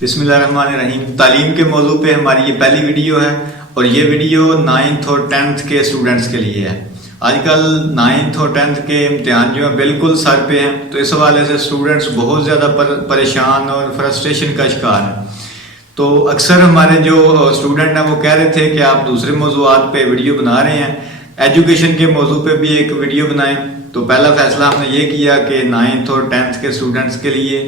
بسم اللہ الرحمن الرحیم۔ تعلیم کے موضوع پہ ہماری یہ پہلی ویڈیو ہے اور یہ ویڈیو 9th اور 10th کے اسٹوڈنٹس کے لیے ہے۔ آج کل 9th اور 10th کے امتحان جو ہیں بالکل سر پہ ہیں، تو اس حوالے سے اسٹوڈنٹس بہت زیادہ پریشان اور فرسٹریشن کا شکار ہیں۔ تو اکثر ہمارے جو اسٹوڈنٹ ہیں وہ کہہ رہے تھے کہ آپ دوسرے موضوعات پہ ویڈیو بنا رہے ہیں، ایجوکیشن کے موضوع پہ بھی ایک ویڈیو بنائیں۔ تو پہلا فیصلہ ہم نے یہ کیا کہ 9th اور 10th کے اسٹوڈنٹس کے لیے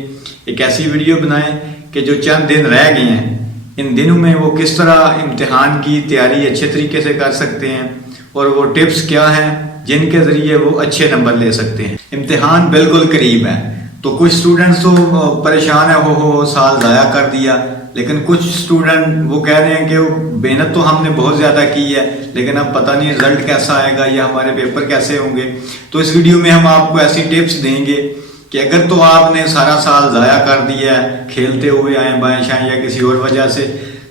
ایک ایسی ویڈیو بنائیں کہ جو چند دن رہ گئے ہیں، ان دنوں میں وہ کس طرح امتحان کی تیاری اچھے طریقے سے کر سکتے ہیں اور وہ ٹپس کیا ہیں جن کے ذریعے وہ اچھے نمبر لے سکتے ہیں۔ امتحان بالکل قریب ہے، تو کچھ اسٹوڈنٹس تو پریشان ہیں، ہو سال ضائع کر دیا، لیکن کچھ اسٹوڈنٹ وہ کہہ رہے ہیں کہ محنت تو ہم نے بہت زیادہ کی ہے لیکن اب پتہ نہیں رزلٹ کیسا آئے گا یا ہمارے پیپر کیسے ہوں گے۔ تو اس ویڈیو میں ہم آپ کو ایسی ٹپس دیں گے کہ اگر تو آپ نے سارا سال ضائع کر دیا ہے کھیلتے ہوئے آئیں بائیں شائیں یا کسی اور وجہ سے،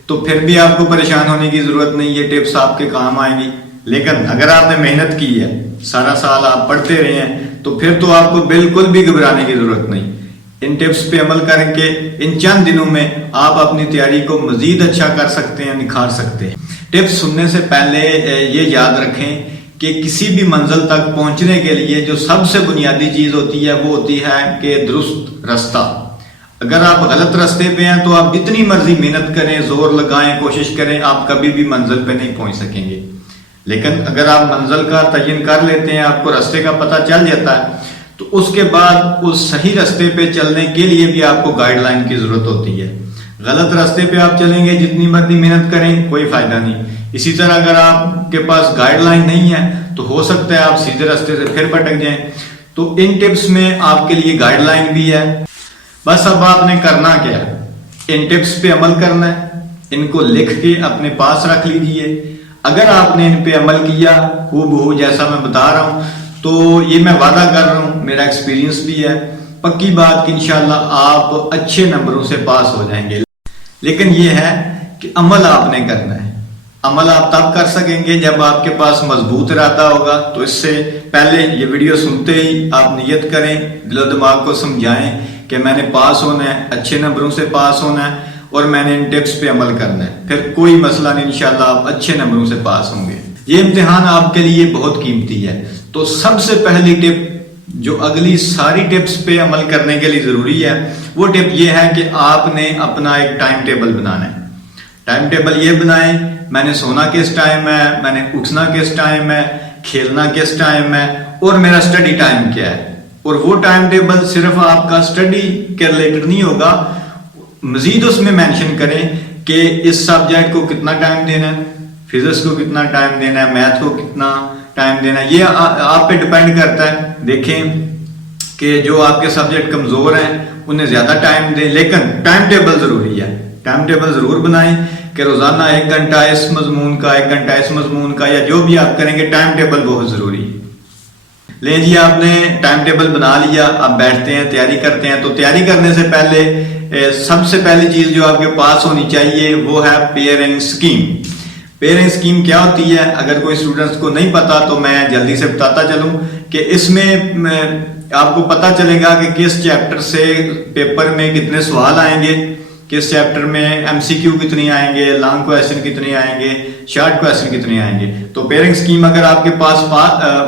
تو پھر بھی آپ کو پریشان ہونے کی ضرورت نہیں، یہ ٹپس آپ کے کام آئیں گی۔ لیکن اگر آپ نے محنت کی ہے، سارا سال آپ پڑھتے رہے ہیں، تو پھر تو آپ کو بالکل بھی گھبرانے کی ضرورت نہیں۔ ان ٹپس پہ عمل کر کے ان چند دنوں میں آپ اپنی تیاری کو مزید اچھا کر سکتے ہیں، نکھار سکتے ہیں۔ ٹپس سننے سے پہلے یہ یاد رکھیں کہ کسی بھی منزل تک پہنچنے کے لیے جو سب سے بنیادی چیز ہوتی ہے وہ ہوتی ہے کہ درست راستہ۔ اگر آپ غلط راستے پہ ہیں تو آپ جتنی مرضی محنت کریں، زور لگائیں، کوشش کریں، آپ کبھی بھی منزل پہ نہیں پہنچ سکیں گے۔ لیکن اگر آپ منزل کا تعین کر لیتے ہیں، آپ کو راستے کا پتہ چل جاتا ہے، تو اس کے بعد اس صحیح راستے پہ چلنے کے لیے بھی آپ کو گائیڈ لائن کی ضرورت ہوتی ہے۔ غلط راستے پہ آپ چلیں گے، جتنی مرضی محنت کریں، کوئی فائدہ نہیں۔ اسی طرح اگر آپ کے پاس گائیڈ لائن نہیں ہے تو ہو سکتا ہے آپ سیدھے راستے سے پھر بھٹک جائیں۔ تو ان ٹپس میں آپ کے لیے گائیڈ لائن بھی ہے، بس اب آپ نے کرنا کیا ہے، ان ٹپس پہ عمل کرنا ہے، ان کو لکھ کے اپنے پاس رکھ لیجئے۔ اگر آپ نے ان پہ عمل کیا ہو بہو جیسا میں بتا رہا ہوں، تو یہ میں وعدہ کر رہا ہوں، میرا ایکسپیرینس بھی ہے، پکی بات کہ انشاءاللہ آپ اچھے نمبروں سے پاس ہو جائیں گے۔ لیکن یہ ہے کہ عمل آپ نے کرنا ہے۔ عمل آپ تب کر سکیں گے جب آپ کے پاس مضبوط ارادہ ہوگا۔ تو اس سے پہلے یہ ویڈیو سنتے ہی آپ نیت کریں، دل و دماغ کو سمجھائیں کہ میں نے پاس ہونا ہے، اچھے نمبروں سے پاس ہونا ہے اور میں نے ان ٹپس پہ عمل کرنا ہے، پھر کوئی مسئلہ نہیں، انشاءاللہ آپ اچھے نمبروں سے پاس ہوں گے۔ یہ امتحان آپ کے لیے بہت قیمتی ہے۔ تو سب سے پہلی ٹپ جو اگلی ساری ٹپس پہ عمل کرنے کے لیے ضروری ہے، وہ ٹپ یہ ہے کہ آپ نے اپنا ایک ٹائم ٹیبل بنانا ہے۔ ٹائم ٹیبل یہ بنائیں، میں نے سونا کس ٹائم ہے، میں نے اٹھنا کس ٹائم ہے، کھیلنا کس ٹائم ہے اور میرا سٹڈی ٹائم کیا ہے۔ اور وہ ٹائم ٹیبل صرف آپ کا سٹڈی کے ریلیٹڈ نہیں ہوگا، مزید اس میں مینشن کریں کہ اس سبجیکٹ کو کتنا ٹائم دینا ہے، فزکس کو کتنا ٹائم دینا ہے، میتھ کو کتنا ٹائم دینا ہے۔ یہ آپ پہ ڈیپینڈ کرتا ہے۔ دیکھیں کہ جو آپ کے سبجیکٹ کمزور ہیں انہیں زیادہ ٹائم دیں، لیکن ٹائم ٹیبل ضروری ہے۔ ٹائم ٹیبل ضرور بنائیں کہ روزانہ 1 گھنٹہ اس مضمون کا، 1 گھنٹہ اس مضمون کا، یا جو بھی آپ کریں گے، ٹائم ٹیبل بہت ضروری ہے۔ لیں جی، آپ نے ٹائم ٹیبل بنا لیا، اب بیٹھتے ہیں، تیاری کرتے ہیں۔ تو تیاری کرنے سے پہلے سب سے پہلی چیز جو آپ کے پاس ہونی چاہیے وہ ہے پیئرنگ سکیم۔ پیئرنگ سکیم کیا ہوتی ہے؟ اگر کوئی اسٹوڈنٹس کو نہیں پتا تو میں جلدی سے بتاتا چلوں کہ اس میں آپ کو پتا چلے گا کہ کس چیپٹر سے پیپر میں کتنے سوال آئیں گے، کس چیپٹر میں ایم سی کیو کتنی آئیں گے، لانگ کویسچن کتنے آئیں گے، شارٹ کویسچن کتنے آئیں گے۔ تو پیئرنگ سکیم اگر آپ کے پاس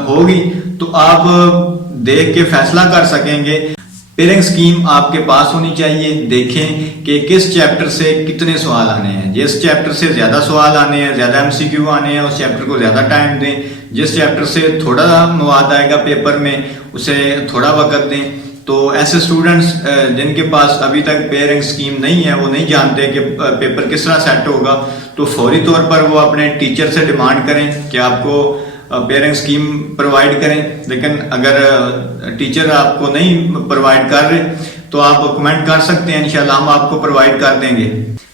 ہوگی تو آپ دیکھ کے فیصلہ کر سکیں گے۔ پیئرنگ سکیم آپ کے پاس ہونی چاہیے۔ دیکھیں کہ کس چیپٹر سے کتنے سوال آنے ہیں، جس چیپٹر سے زیادہ سوال آنے ہیں، زیادہ ایم سی کیو آنے ہیں، اس چیپٹر کو زیادہ ٹائم دیں۔ جس چیپٹر سے تھوڑا مواد آئے گا پیپر میں، اسے تھوڑا وقت دیں۔ تو ایسے اسٹوڈنٹس جن کے پاس ابھی تک پیئرنگ سکیم نہیں ہے، وہ نہیں جانتے کہ پیپر کس طرح سیٹ ہوگا، تو فوری طور پر وہ اپنے ٹیچر سے ڈیمانڈ کریں کہ آپ کو پیئرنگ سکیم پرووائڈ کریں۔ لیکن اگر ٹیچر آپ کو نہیں پرووائڈ کر رہے تو آپ کمنٹ کر سکتے ہیں، انشاءاللہ ہم آپ کو پرووائڈ کر دیں گے۔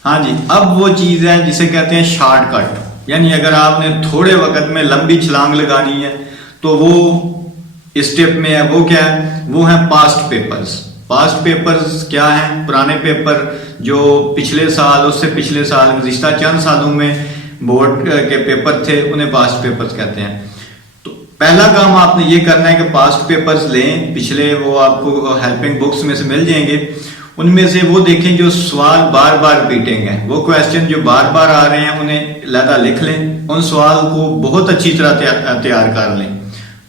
ہاں جی، اب وہ چیز ہے جسے کہتے ہیں شارٹ کٹ، یعنی اگر آپ نے تھوڑے وقت میں لمبی چھلانگ لگانی ہے تو وہ اس اسٹیپ میں ہے۔ وہ کیا ہے؟ وہ ہیں پاسٹ پیپرز۔ پاسٹ پیپرز کیا ہیں؟ پرانے پیپر جو پچھلے سال، اس سے پچھلے سال، گزشتہ چند سالوں میں بورڈ کے پیپر تھے، انہیں پاسٹ پیپرز کہتے ہیں۔ تو پہلا کام آپ نے یہ کرنا ہے کہ پاسٹ پیپرز لیں، پچھلے وہ آپ کو ہیلپنگ بکس میں سے مل جائیں گے، ان میں سے وہ دیکھیں جو سوال بار بار ریپیٹنگ ہے، وہ کویسچن جو بار بار آ رہے ہیں انہیں علیحدہ لکھ لیں، ان سوال کو بہت اچھی طرح تیار کر لیں۔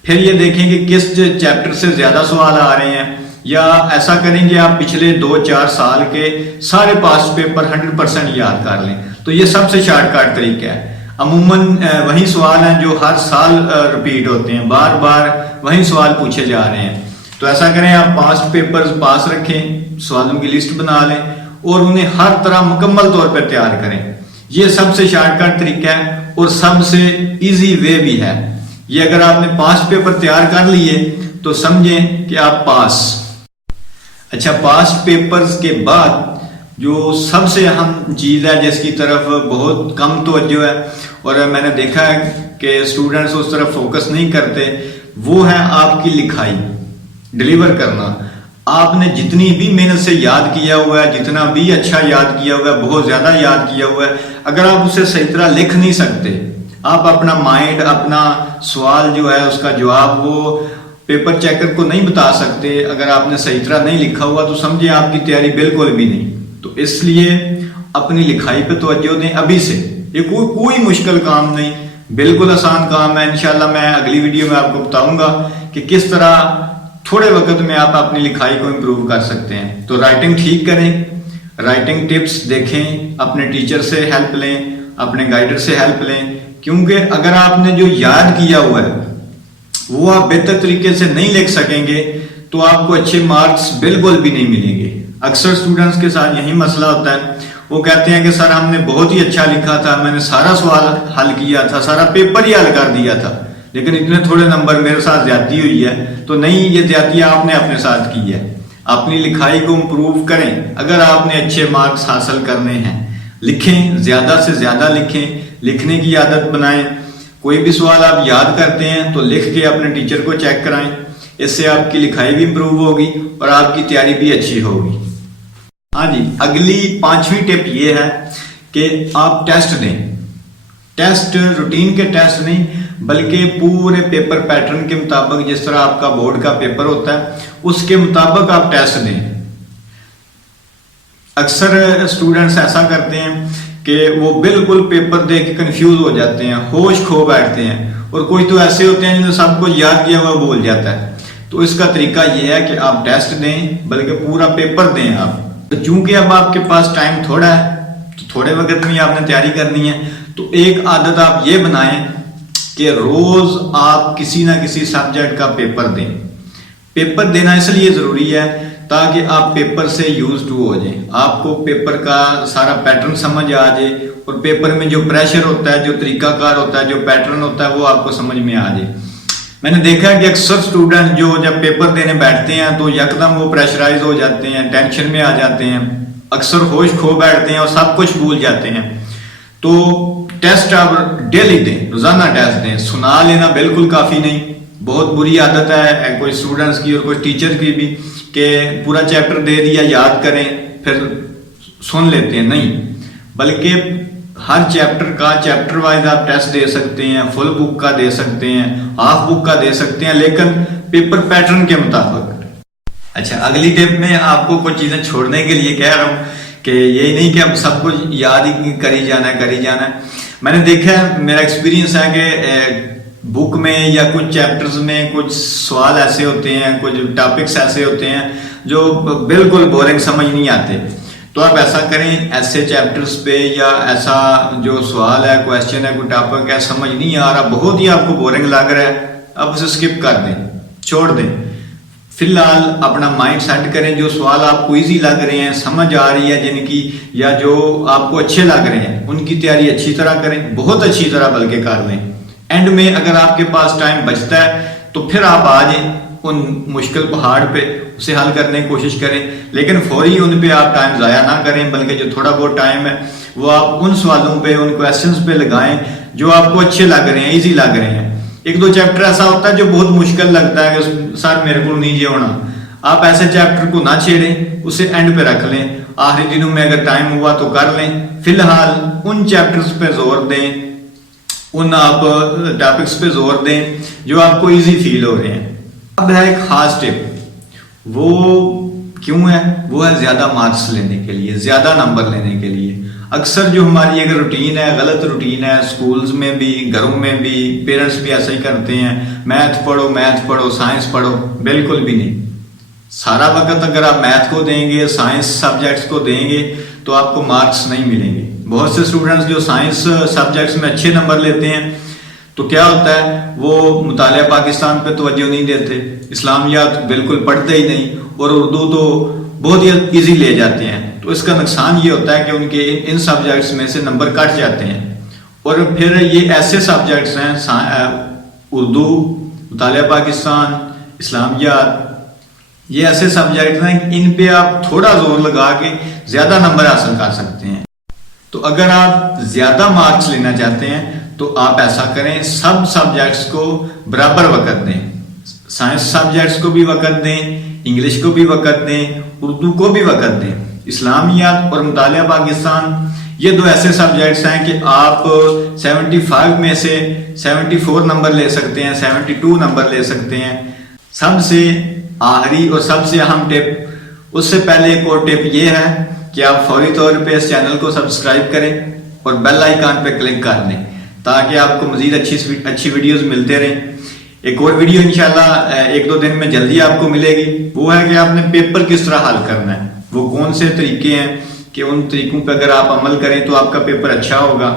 پھر یہ دیکھیں کہ کس چیپٹر سے زیادہ سوال آ رہے ہیں، یا ایسا کریں کہ آپ پچھلے 2-4 سال کے سارے پاسٹ پیپر 100% یاد کر لیں، تو یہ سب سے شارٹ کٹ طریقہ ہے۔ عموماً وہی سوال ہیں جو ہر سال ریپیٹ ہوتے ہیں، بار بار وہی سوال پوچھے جا رہے ہیں، تو ایسا کریں آپ پاسٹ پیپرز پاس رکھیں، سوالوں کی لسٹ بنا لیں اور انہیں ہر طرح مکمل طور پر تیار کریں۔ یہ سب سے شارٹ کٹ طریقہ ہے اور سب سے ایزی وے بھی ہے۔ یہ اگر آپ نے پاسٹ پیپر تیار کر لیے تو سمجھیں کہ آپ پاس۔ اچھا، پاسٹ پیپرز کے بعد جو سب سے اہم چیز ہے جس کی طرف بہت کم توجہ ہے اور میں نے دیکھا ہے کہ اسٹوڈنٹس اس طرف فوکس نہیں کرتے، وہ ہے آپ کی لکھائی، ڈیلیور کرنا۔ آپ نے جتنی بھی محنت سے یاد کیا ہوا ہے، جتنا بھی اچھا یاد کیا ہوا ہے، بہت زیادہ یاد کیا ہوا ہے، اگر آپ اسے صحیح طرح لکھ نہیں سکتے، آپ اپنا مائنڈ، اپنا سوال جو ہے اس کا جواب وہ پیپر چیکر کو نہیں بتا سکتے، اگر آپ نے صحیح طرح نہیں لکھا ہوا تو سمجھیں آپ کی تیاری بالکل بھی نہیں۔ تو اس لیے اپنی لکھائی پہ توجہ دیں ابھی سے۔ یہ کوئی مشکل کام نہیں، بالکل آسان کام ہے۔ انشاءاللہ میں اگلی ویڈیو میں آپ کو بتاؤں گا کہ کس طرح تھوڑے وقت میں آپ اپنی لکھائی کو امپروو کر سکتے ہیں۔ تو رائٹنگ ٹھیک کریں، رائٹنگ ٹپس دیکھیں، اپنے ٹیچر سے ہیلپ لیں، اپنے گائیڈر سے ہیلپ لیں، کیونکہ اگر آپ نے جو یاد کیا ہوا ہے وہ آپ بہتر طریقے سے نہیں لکھ سکیں گے تو آپ کو اچھے مارکس بالکل بھی نہیں ملیں گے۔ اکثر اسٹوڈنٹس کے ساتھ یہی مسئلہ ہوتا ہے، وہ کہتے ہیں کہ سر ہم نے بہت ہی اچھا لکھا تھا، میں نے سارا سوال حل کیا تھا، سارا پیپر ہی حل کر دیا تھا، لیکن اتنے تھوڑے نمبر میرے ساتھ زیادتی ہوئی ہے۔ تو نہیں، یہ زیادتی آپ نے اپنے ساتھ کی ہے۔ اپنی لکھائی کو امپروو کریں۔ اگر آپ نے اچھے مارکس حاصل کرنے ہیں، لکھیں، زیادہ سے زیادہ لکھیں، لکھنے کی عادت بنائیں۔ کوئی بھی سوال آپ یاد کرتے ہیں تو لکھ کے اپنے ٹیچر کو چیک کرائیں، اس سے آپ کی لکھائی بھی امپروو ہوگی اور آپ کی تیاری بھی اچھی ہوگی۔ ہاں جی، اگلی 5ویں ٹپ یہ ہے کہ آپ ٹیسٹ دیں۔ ٹیسٹ روٹین کے ٹیسٹ نہیں بلکہ پورے پیپر پیٹرن کے مطابق، جس طرح آپ کا بورڈ کا پیپر ہوتا ہے اس کے مطابق آپ ٹیسٹ دیں۔ اکثر اسٹوڈنٹس ایسا کرتے ہیں کہ وہ بالکل پیپر دیکھ کے کنفیوز ہو جاتے ہیں، ہوش کھو بیٹھتے ہیں، اور کوئی تو ایسے ہوتے ہیں جنہوں نے سب کچھ یاد کیا ہوا بھول جاتا ہے۔ تو اس کا طریقہ یہ ہے کہ آپ ٹیسٹ دیں بلکہ پورا پیپر دیں آپ۔ چونکہ اب آپ کے پاس ٹائم تھوڑا ہے تو تھوڑے وقت میں آپ نے تیاری کرنی ہے، تو ایک عادت آپ یہ بنائیں کہ روز آپ کسی نہ کسی سبجیکٹ کا پیپر دیں۔ پیپر دینا اس لیے ضروری ہے تاکہ آپ پیپر سے یوز ٹو ہو جائیں، آپ کو پیپر کا سارا پیٹرن سمجھ آ جائے، اور پیپر میں جو پریشر ہوتا ہے، جو طریقہ کار ہوتا ہے، جو پیٹرن ہوتا ہے، وہ آپ کو سمجھ میں آ جائے۔ میں نے دیکھا ہے کہ اکثر اسٹوڈنٹ جو جب پیپر دینے بیٹھتے ہیں تو یکدم وہ پریشرائز ہو جاتے ہیں، ٹینشن میں آ جاتے ہیں، اکثر ہوش کھو بیٹھتے ہیں اور سب کچھ بھول جاتے ہیں۔ تو ٹیسٹ آپ ڈیلی دیں، روزانہ ٹیسٹ دیں۔ سنا لینا بالکل کافی نہیں، بہت بری عادت ہے کوئی اسٹوڈنٹس کی اور کوئی ٹیچر کی بھی کہ پورا چیپٹر دے دیا، یاد کریں پھر سن لیتے ہیں، نہیں، بلکہ ہر چیپٹر کا چیپٹر وائز آپ ٹیسٹ دے سکتے ہیں، فل بک کا دے سکتے ہیں، ہاف بک کا دے سکتے ہیں، لیکن پیپر پیٹرن کے مطابق۔ اچھا، اگلی ٹپ میں آپ کو کچھ چیزیں چھوڑنے کے لیے کہہ رہا ہوں کہ یہ نہیں کہ اب سب کچھ یاد ہی کری جانا ہے۔ میں نے دیکھا ہے، میرا ایکسپیرینس ہے کہ بک میں یا کچھ چیپٹرز میں کچھ سوال ایسے ہوتے ہیں، کچھ ٹاپکس ایسے ہوتے ہیں جو بالکل بورنگ سمجھ نہیں آتے۔ تو آپ ایسا کریں، ایسے چیپٹرز پہ یا ایسا جو سوال ہے، کویسچن ہے، کوئی ٹاپک ہے، سمجھ نہیں آ رہا، بہت ہی آپ کو بورنگ لگ رہا ہے، آپ اسے اسکپ کر دیں، چھوڑ دیں۔ فی الحال اپنا مائنڈ سیٹ کریں، جو سوال آپ کو ایزی لگ رہے ہیں، سمجھ آ رہی ہے جن کی، یا جو آپ کو اچھے لگ رہے ہیں، ان کی تیاری اچھی طرح کریں، بہت اچھی طرح بلکہ کر لیں۔ اینڈ میں اگر آپ کے پاس ٹائم بچتا ہے تو پھر آپ آ جائیں ان مشکل پہاڑ پہ، اسے حل کرنے کی کوشش کریں، لیکن فوری ان پہ آپ ٹائم ضائع نہ کریں، بلکہ جو تھوڑا بہت ٹائم ہے وہ آپ ان سوالوں پہ، ان کویسچنز پہ لگائیں جو آپ کو اچھے لگ رہے ہیں، ایزی لگ رہے ہیں۔ ایک دو چیپٹر ایسا ہوتا ہے جو بہت مشکل لگتا ہے کہ سر میرے کو نہیں یہ ہونا، آپ ایسے چیپٹر کو نہ چھیڑیں، اسے اینڈ پہ رکھ لیں، آخری دنوں میں اگر ٹائم ہوا تو کر لیں۔ فی الحال ان چیپٹرز پہ زور دیں، ان آپ ٹاپکس پہ زور دیں جو آپ کو ایزی فیل ہو رہے ہیں۔ اب ہے ایک خاص ٹپ، وہ کیوں ہے؟ وہ ہے زیادہ مارکس لینے کے لیے، زیادہ نمبر لینے کے لیے۔ اکثر جو ہماری اگر روٹین ہے، غلط روٹین ہے، سکولز میں بھی، گھروں میں بھی، پیرنٹس بھی ایسا ہی کرتے ہیں، میتھ پڑھو، سائنس پڑھو، بالکل بھی نہیں۔ سارا وقت اگر آپ میتھ کو دیں گے، سائنس سبجیکٹس کو دیں گے تو آپ کو مارکس نہیں ملیں گے۔ بہت سے اسٹوڈنٹس جو سائنس سبجیکٹس میں اچھے نمبر لیتے ہیں تو کیا ہوتا ہے، وہ مطالعہ پاکستان پہ توجہ نہیں دیتے، اسلامیات بالکل پڑھتے ہی نہیں، اور اردو تو بہت ہی ایزی لے جاتے ہیں۔ تو اس کا نقصان یہ ہوتا ہے کہ ان کے ان سبجیکٹس میں سے نمبر کٹ جاتے ہیں، اور پھر یہ ایسے سبجیکٹس ہیں اردو، مطالعہ پاکستان، اسلامیات، یہ ایسے سبجیکٹس ہیں ان پہ آپ تھوڑا زور لگا کے زیادہ نمبر حاصل کر سکتے ہیں۔ تو اگر آپ زیادہ مارکس لینا چاہتے ہیں تو آپ ایسا کریں، سب سبجیکٹس کو برابر وقت دیں، سائنس سبجیکٹس کو بھی وقت دیں، انگلش کو بھی وقت دیں، اردو کو بھی وقت دیں۔ اسلامیات اور مطالعہ پاکستان یہ دو ایسے سبجیکٹس ہیں کہ آپ 75 میں سے 74 نمبر لے سکتے ہیں، 72 نمبر لے سکتے ہیں۔ سب سے آخری اور سب سے اہم ٹپ، اس سے پہلے ایک اور ٹپ یہ ہے کہ آپ فوری طور پہ اس چینل کو سبسکرائب کریں اور بیل آئیکن پہ کلک کر دیں تاکہ آپ کو مزید اچھی ویڈیوز ملتے رہیں۔ ایک اور ویڈیو انشاءاللہ 1-2 دن میں جلدی آپ کو ملے گی، وہ ہے کہ آپ نے پیپر کس طرح حل کرنا ہے، وہ کون سے طریقے ہیں کہ ان طریقوں پہ اگر آپ عمل کریں تو آپ کا پیپر اچھا ہوگا،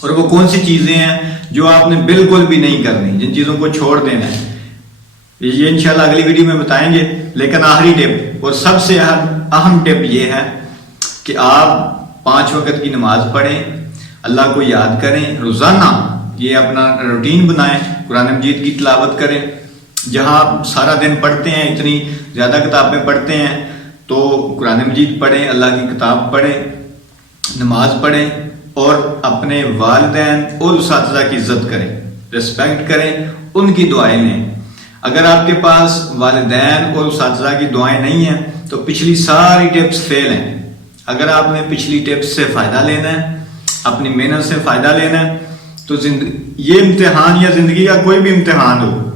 اور وہ کون سی چیزیں ہیں جو آپ نے بالکل بھی نہیں کرنی، جن چیزوں کو چھوڑ دینا ہے، یہ انشاءاللہ اگلی ویڈیو میں بتائیں گے۔ لیکن آخری ٹپ اور سب سے اہم ٹپ یہ ہے کہ آپ 5 وقت کی نماز پڑھیں، اللہ کو یاد کریں، روزانہ یہ اپنا روٹین بنائیں، قرآن مجید کی تلاوت کریں۔ جہاں آپ سارا دن پڑھتے ہیں، اتنی زیادہ کتابیں پڑھتے ہیں، تو قرآن مجید پڑھیں، اللہ کی کتاب پڑھیں، نماز پڑھیں، اور اپنے والدین اور اساتذہ کی عزت کریں، ریسپیکٹ کریں، ان کی دعائیں لیں۔ اگر آپ کے پاس والدین اور اساتذہ کی دعائیں نہیں ہیں تو پچھلی ساری ٹپس فیل ہیں۔ اگر آپ نے پچھلی ٹپس سے فائدہ لینا ہے، اپنی محنت سے فائدہ لینا ہے، تو یہ امتحان یا زندگی کا کوئی بھی امتحان ہو،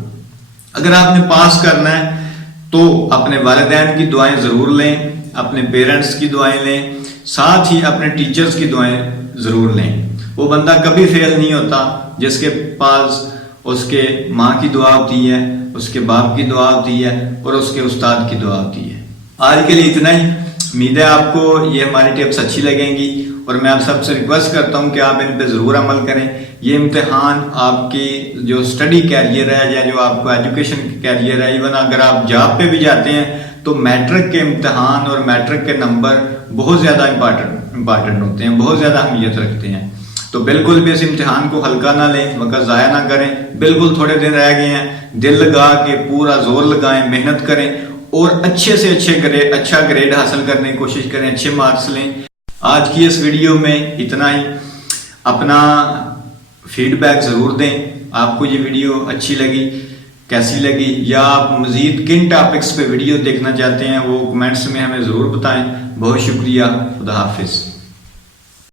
اگر آپ نے پاس کرنا ہے تو اپنے والدین کی دعائیں ضرور لیں، اپنے پیرنٹس کی دعائیں لیں، ساتھ ہی اپنے ٹیچرز کی دعائیں ضرور لیں۔ وہ بندہ کبھی فیل نہیں ہوتا جس کے پاس اس کے ماں کی دعا ہوتی ہے، اس کے باپ کی دعا ہوتی ہے، اور اس کے استاد کی دعا ہوتی ہے۔ آج کے لیے اتنا ہی۔ امید ہے آپ کو یہ ہماری ٹپس اچھی لگیں گی، اور میں آپ سب سے ریکویسٹ کرتا ہوں کہ آپ ان پہ ضرور عمل کریں۔ یہ امتحان آپ کی جو اسٹڈی کیریئر ہے یا جو آپ کو ایجوکیشن کیریئر ہے، ایون اگر آپ جاب پہ بھی جاتے ہیں تو میٹرک کے امتحان اور میٹرک کے نمبر بہت زیادہ امپارٹنٹ ہوتے ہیں، بہت زیادہ اہمیت رکھتے ہیں۔ تو بالکل بھی اس امتحان کو ہلکا نہ لیں، وقت ضائع نہ کریں۔ بالکل تھوڑے دن رہ گئے ہیں، دل لگا کے پورا زور لگائیں، محنت کریں، اور اچھے سے اچھا گریڈ حاصل کرنے کی کوشش کریں، اچھے مارکس لیں۔ آج کی اس ویڈیو میں اتنا ہی۔ اپنا فیڈ بیک ضرور دیں، آپ کو یہ ویڈیو اچھی لگی، کیسی لگی، یا آپ مزید کن ٹاپکس پہ ویڈیو دیکھنا چاہتے ہیں وہ کمنٹس میں ہمیں ضرور بتائیں۔ بہت شکریہ، خدا حافظ۔